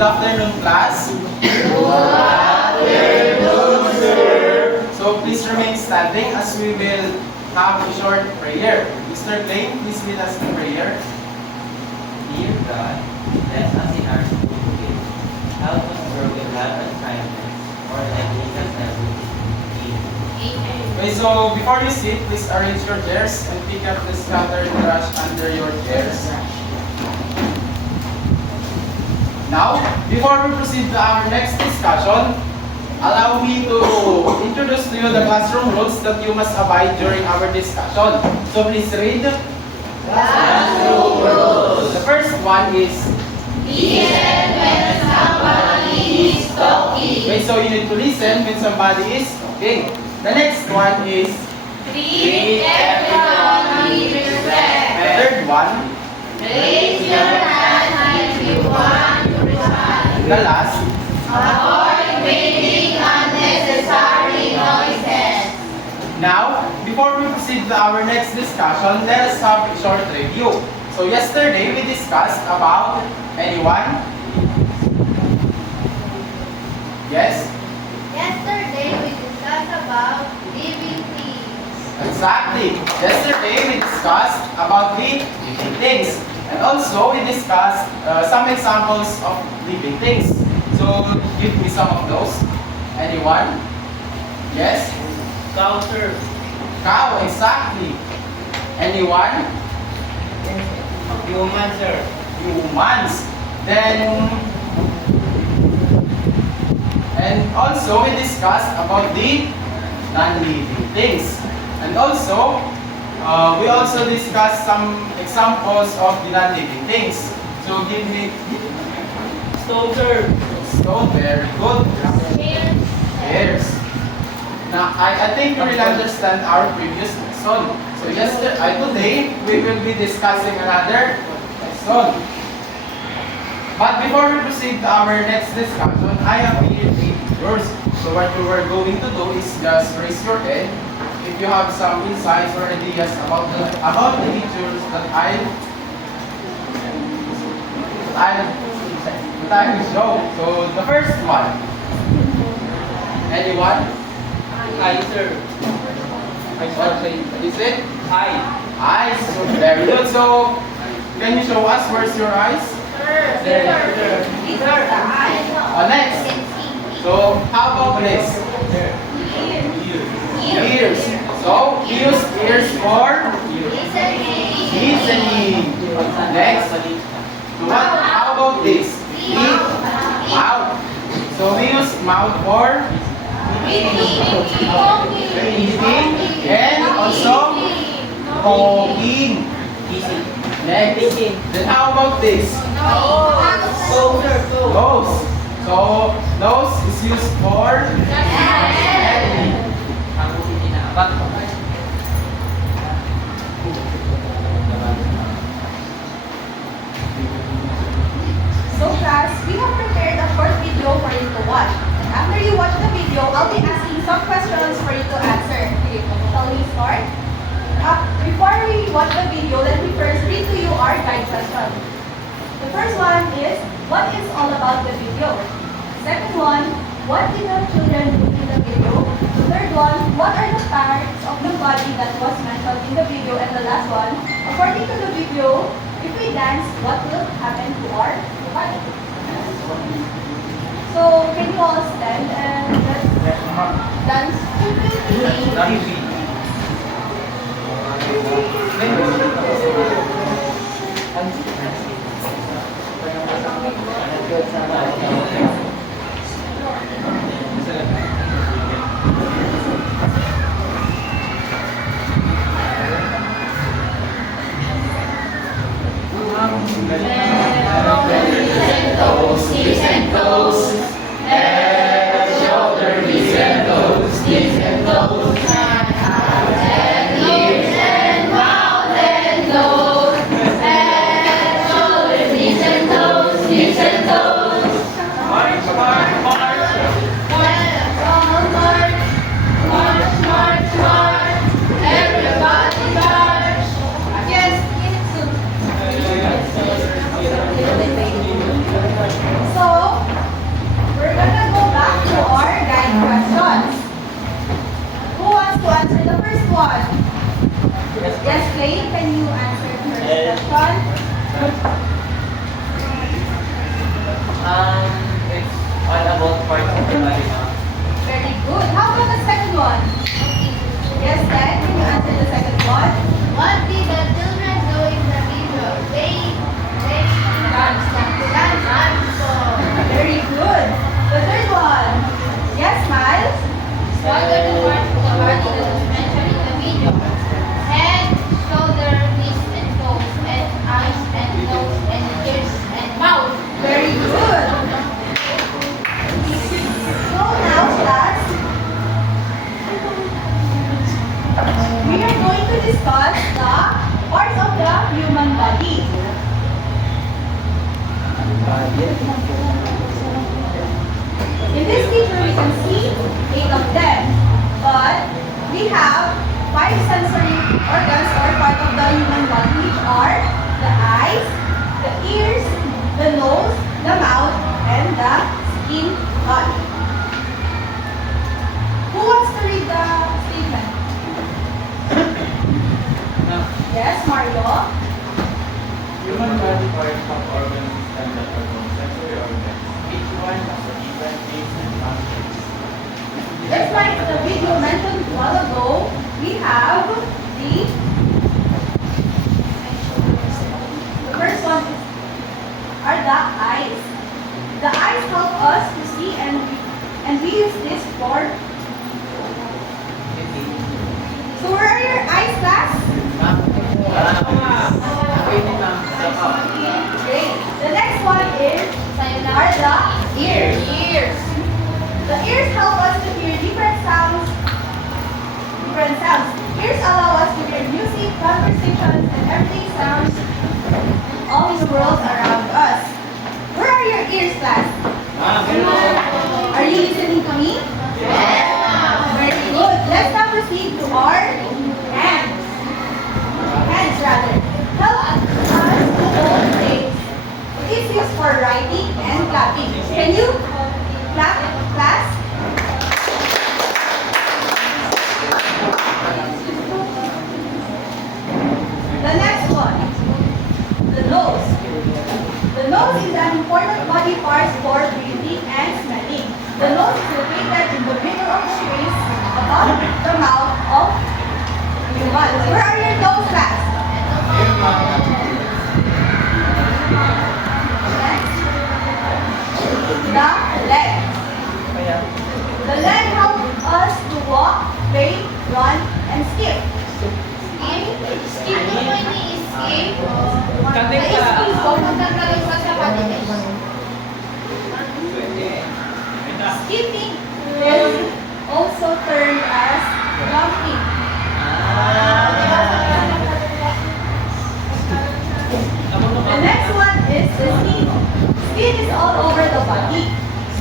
Good afternoon, class. Good afternoon, sir. So please remain standing as we will have a short prayer. Mr. Clay, please lead us in prayer. Dear God, bless us in our school today. Help us grow with love and kindness, or like Jesus everything. Amen. Okay, so before you sit, please arrange your chairs and pick up the scattered trash under your chairs. Now, before we proceed to our next discussion, allow me to introduce to you the classroom rules that you must abide during our discussion. So please read. Classroom rules. The first one is, Listen when somebody is talking. okay, so you need to listen when somebody is talking. The next one is, Treat everyone with the respect. third one, Raise your hand if you want to recite. the last, Avoid making unnecessary noises. now, before we proceed to our next discussion, let us have a short review. So yesterday we discussed about anyone? Yes? Yesterday we discussed about living things. Exactly. Yesterday we discussed about the living things. And also we discussed some examples of living things. So give me some of those. Anyone? Yes? Cow, sir. Cow, exactly. Anyone? Human, sir. Humans. Then, and also we discussed about the non-living things. And also, we also discussed some examples of the non-living things. So give me Stone, sir. stone, very good. Hairs. Now, I think you will understand our previous lesson. So today, we will be discussing another lesson. But before we proceed to our next discussion, I have here 8 yours. So what you are going to do is just raise your hand if you have some insights or ideas about the features that I will show. So the first one. Anyone? Eye, sir. What is it? Eye. Eyes. So very good. So can you show us where's your eyes? These are the eyes. Next. So how about this? Ears. So use ears for listening. Next. So how about this? Mouth. So we use mouth for eating and also talking. Next. Then how about this? Nose. So nose is used for smelling. So class, we have prepared a short video for you to watch. After you watch the video, I'll be asking some questions for you to answer. Shall we start? Before we watch the video, let me first read to you our guide question. The first one is, what is all about the video? Second one, what did the children do in the video? The third one, what are the parts of the body that was mentioned in the video? And the last one, according to the video, if we dance, what will happen to our body? So, can you all stand and just dance? Listen close. Head, shoulder, knees and toes. Knees and toes. Head, ears and mouth and nose. Head, shoulder, knees and toes. Knees and toes. March, march, march. March, march, march, march. Everybody march. Yes, yes. can see 8 of them. But we have 5 sensory organs or part of the human body, which are the eyes, the ears, the nose, the mouth, and the skin body. Who wants to read the statement? Yes, Mario. Human body parts of organ system that perform sensory organs. Each one has a different needs and functions. Just like the video mentioned a while ago, we have the first one are the eyes. The eyes help us to see, and we use this for. So where are your eyes, class? Great. The next one is are the ears. The ears help us to hear different sounds. Ears allow us to hear music, conversations, and everything sounds all in the world around us. Where are your ears, class? Are you listening to me? Very good. Let's now proceed to our hands. Hands rather. Help us to hold things. It is used for writing and clapping. Can you clap, class? The next one, the nose. The nose is an important body part for breathing and smelling. The nose is located in the middle of the face, above the mouth of humans. Where are your nose, class? Next, the leg. The leg helps us to walk, play, run, and skip. Skipping is also termed as jumping. The next one is the skin. Skin is all over the body.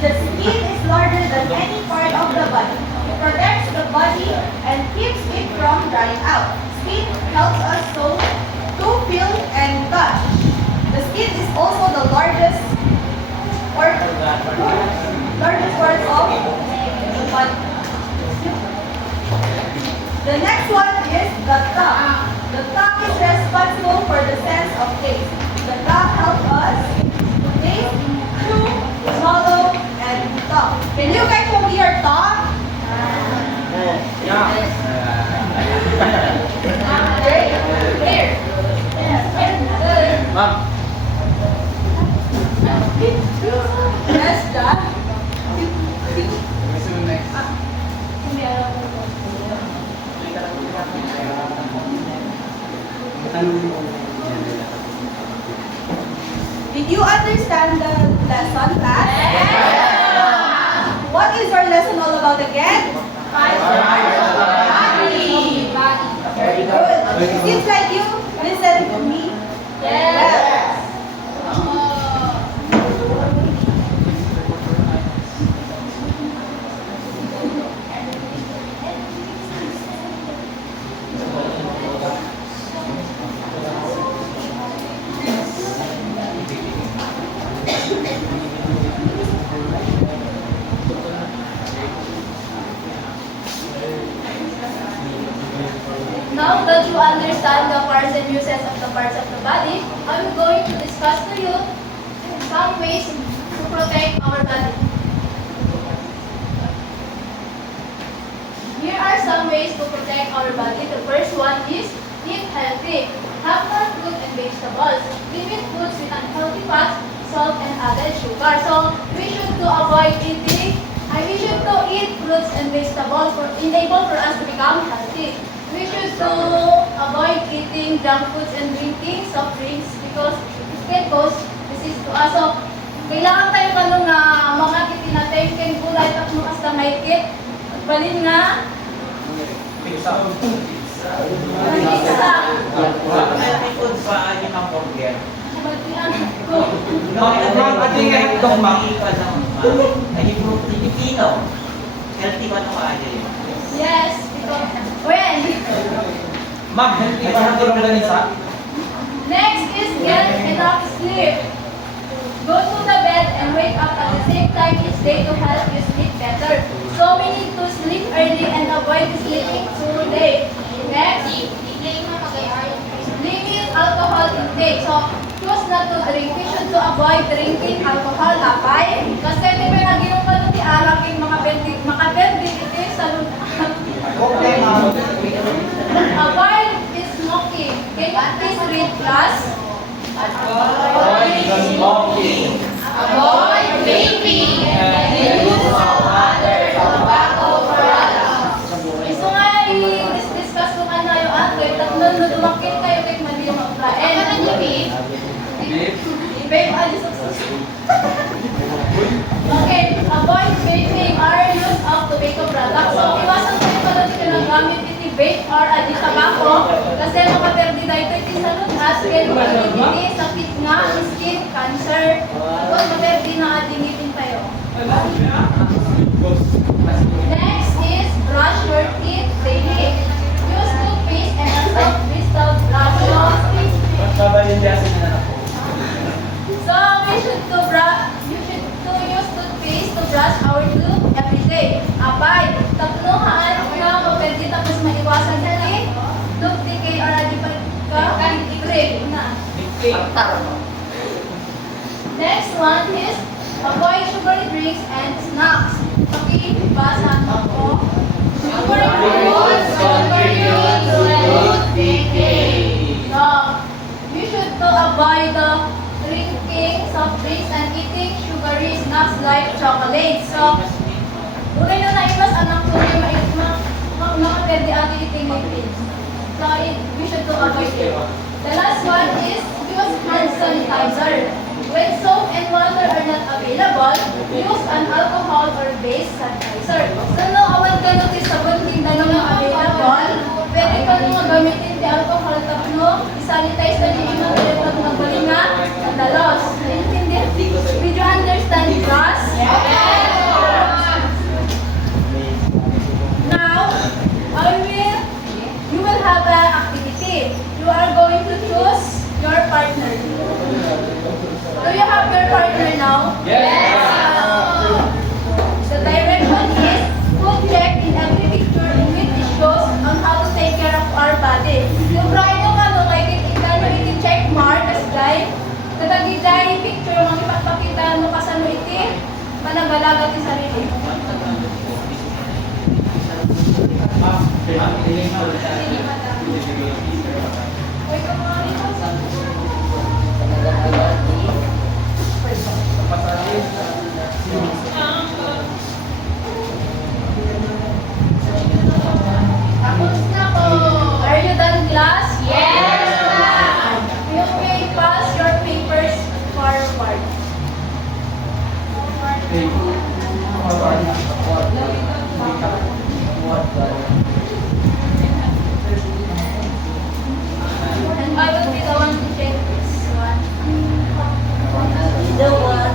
The skin is larger than any part of the body. It protects the body and keeps it from drying out. Skin helps us to feel and touch. The skin is also the largest part of the body. The next one is the tongue. The tongue is responsible for the sense of taste. The tongue helps us to taste, chew, swallow, and talk. Can you guys hold your tongue? Great. Here. Yes, Dad. Did you understand the lesson, class? What is our lesson all about again? Body. Very good. It seems like you listened to me. Yes. Now that you understand the parts and uses of the parts of the body, I'm going to discuss to you some ways to protect our body. Here are some ways to protect our body. The first one is eat healthy. Have more fruit and vegetables. Limit foods with unhealthy fats, salt, and added sugar. So we should to eat fruits and vegetables for enable for us to become healthy. We should to avoid eating junk foods and drinking soft drinks because it can cause disease to us. So, kailangan tayo kanong nga mga kitinatay kay gulay at mukas na mahigit. At balin nga, pizza. Filipino. Healthy ba ito kaaja yun? Yes, because when? Ma'am, healthy ba ang tulong Lanisa? Next is get enough sleep. Go to the bed and wake up at the same time each day to help you sleep better. So we need to sleep early and avoid sleeping too late. Next, limit alcohol intake. So choose not to drink. We should to avoid drinking alcohol. Apay? Kasi di ba naginom ka nun ti araking makabendit ito sa lunan. Okay, ma'am. Avoid smoking. Can you please read class? Avoid smoking. Avoid vaping and the use of other tobacco products. Gusto nga i-discuss ko ka na yung ate. Tatlo na dumakit kayo kay Maria Magplaen. Ano na niyo, babe? I-vape alis sa susunod. Okay, avoid vaping or use of tobacco products. So, iwasan ko yung pala ka nagamit iti vape or adi tobacco kasi makaperdi na ito iti salud as kaya iti sakit nga, skin, cancer. Tapos maperdi na adi ngitin tayo. Next is brush your teeth daily. Use toothpaste and a soft crystal brush. So we should to use toothpaste to brush our tooth every day. Abay, tatlohan nga mapwede tapos maiwasan natin tooth decay or adi pa ka break na. Next one is avoid sugary drinks and snacks. Okay, basahan ako. Sugary foods contribute to tooth decay. So, you should to avoid the drinking soft drinks and eating sugary snacks like chocolate. So, ulay na naimas anak ko yung makapwede atin eating lipids. So, we should to avoid it. The last one is use hand sanitizer. When soap and water are not available, use an alcohol or base sanitizer. So, no, awan ka nung sabon tinda nung available, pwede ka nung gamitin di alcohol tapno, isanitize na yung mga pwede magbalik nga, dalos. Naintindi? Did you understand, class? Now, you will have an activity. You are going to choose your partner. Do you have your partner now? Yes. The direction is put check in every picture in which it shows on how to take care of our body. Yung try nyo ka no, like kita nyo iti check mark as guide. Katagigay picture, magpapakita no kasano iti panagalagat ti sarili. Uy, kumari ko sa tapos na po. Are you done, class? Yes, ma'am. You may pass your papers forward. And I will be the one to check this one. The one.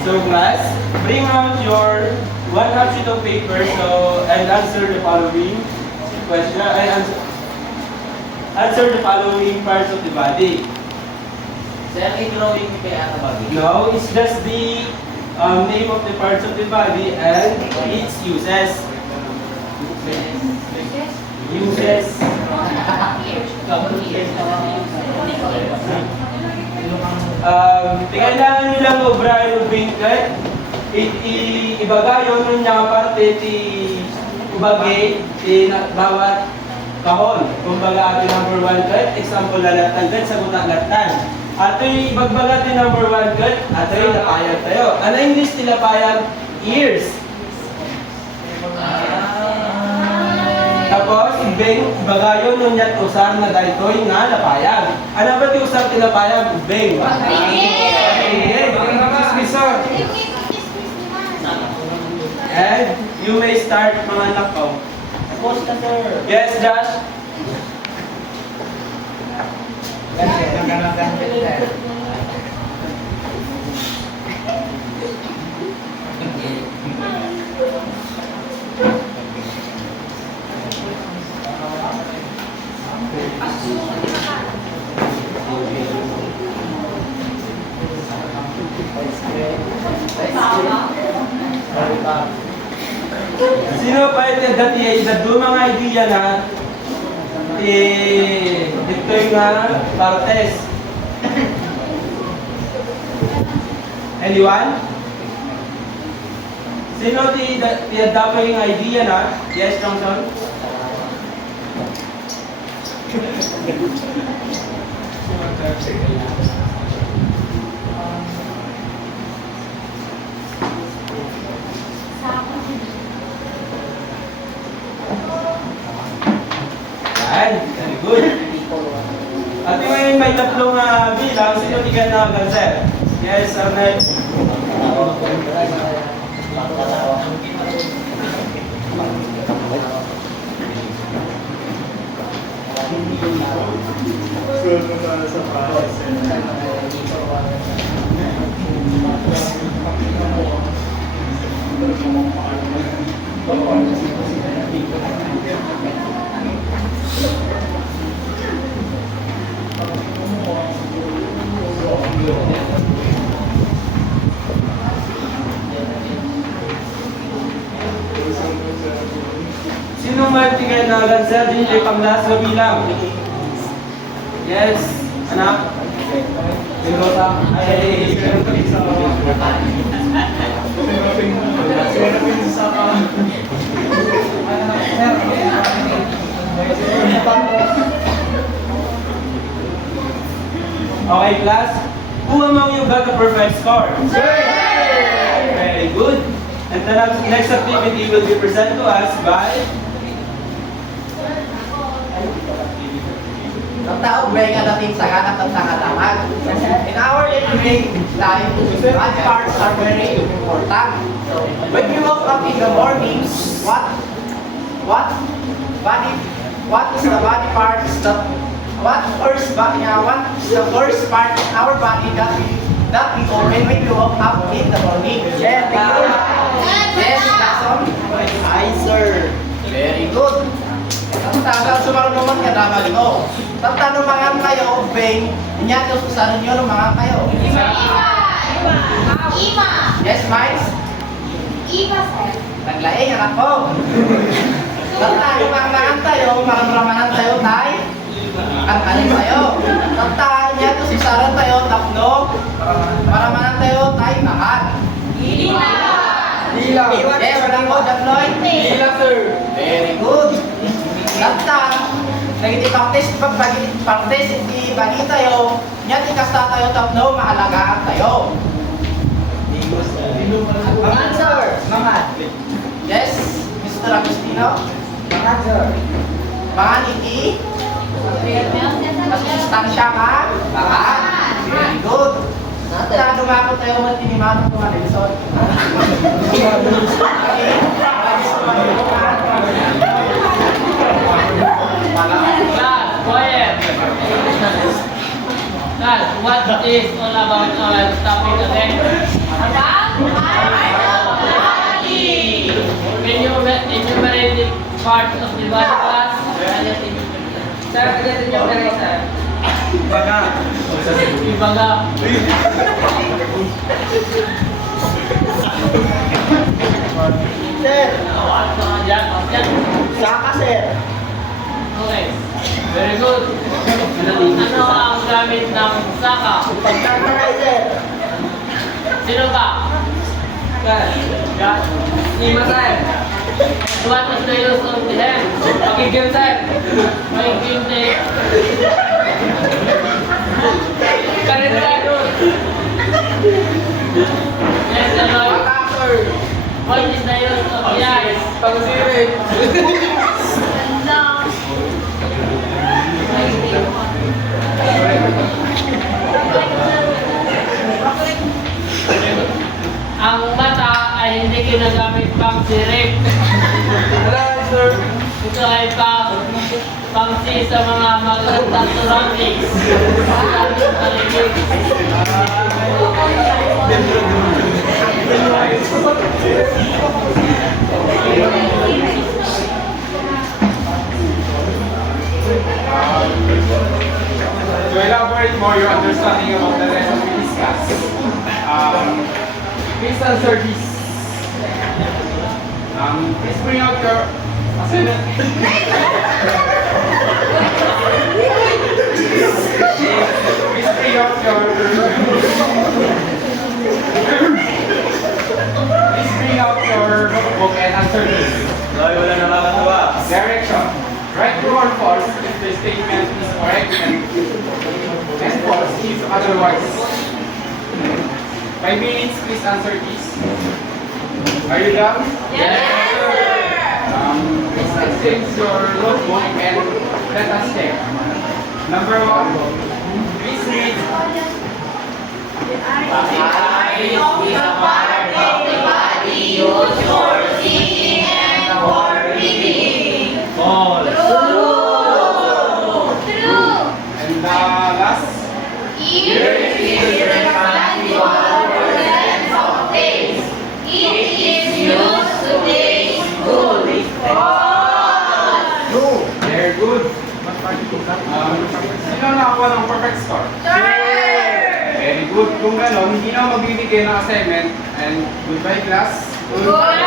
So class, bring out your 1/2 sheet of paper and answer the following question and answer the following parts of the body. Sir, i-drawing ni kaya ka ba? No, it's just the name of the parts of the body and its uses. Uses. Kailangan nyo lang obrahin ng bingkat. Ibagayon nun niya parte ti ubagay ti bawat kahon. Kumbaga ati number 1 cut, example lalatan cut, sagutan latan. Ato yung ibagbaga ti number 1 cut, ato yung napayag tayo. Ano English ti napayag? Ears. Tapos, beng bagayon nun yat usar na daytoy nga lapayag. Ano ba ti usar ti lapayag? Beng. Excuse me, sir. And you may start mga anak ko. Tapos na, sir. Yes, Josh? Sino pa ito dati ay isa doon mga idea na ito yung partes. Anyone? Sino dapat yung idea na? Yes, Johnson? Yan, very good. At yung may tatlong bilang, sino tigan na ganser? Yes, Arnel. Sino may tingin na ganser din ay panglas na bilang? Yes, anak. Pilota. Ay, okay, class. Who among you got a perfect score? Very good. And the next activity will be presented to us by Ang tao bring ang dating sa ganap at sa katamag. In our everyday life, body parts are very important. When you wake up in the morning, what is the body parts that what is the first part in our body that we open when we wake up in the morning? Yes, Jason? Hi, sir. Very good. Ang tagal sumarunungan ka dapat ko. Tapos mangan kayo, Beng. Inyato sa nyo nung mangan kayo. Ima. Yes, Miles? Ima, sir. Naglaing, anak ko. Tapos mangan tayo, maramramanan tayo, tay. Kankanin tayo. Tapos inyato si Saran tayo, tapno. Maramanan tayo, tay, makan. Ima. Yes, anak ko, Japloy. sir. Very good. Tapos, nagiti-practice, hindi bagi tayo. Nyati kasta tayo, tapno, maalagaan tayo. Mangan, sir. Mangan. Yes, Mr. Agustino. Mangan, sir. Mangan, iti. Mas distansya ka. Mangan. Very good. Nata, dumakot tayo mo tinimanong mga Nelson. Class, quiet. Class, what is all about our topic again? Can you enumerate the parts of the body, class? Sir, pagdating yung pera, sir. Ibaga. Sir, Yan. saka, sir. Okay. Very good. Ano ang gamit ng saka? Pagkakaray, sir. Sino ka? Yan. Ima, sir. What is the use of the hand? Pakigim, sir. Pakigim, sir. Karin, sir. Yes, Eloy. Sir. What is the use of the eyes? Pagsirit. Ito ay pangsi sa mga magandang surroundings. Maraming paligid. To elaborate more your understanding about the lesson we discussed, please answer this. Please bring out your assignment. Please bring out your. Please bring out your notebook and answer this. Ay, wala nakakatawa. Direction. Write true or false if the statement is correct and false if otherwise. 5 minutes, please answer this. Are you done? Yes, sir. Please exchange your notebook and let us check. Number 1, please read. Eyes is a part of the body used for seeing and for reading. False. True. And the last, Ears is responsible for the sense of taste. It is used to taste food. very good. Sino nakakuha ng perfect score? Very good. Kung gano'n, hindi na magbibigay ng assignment. And goodbye class. Goodbye.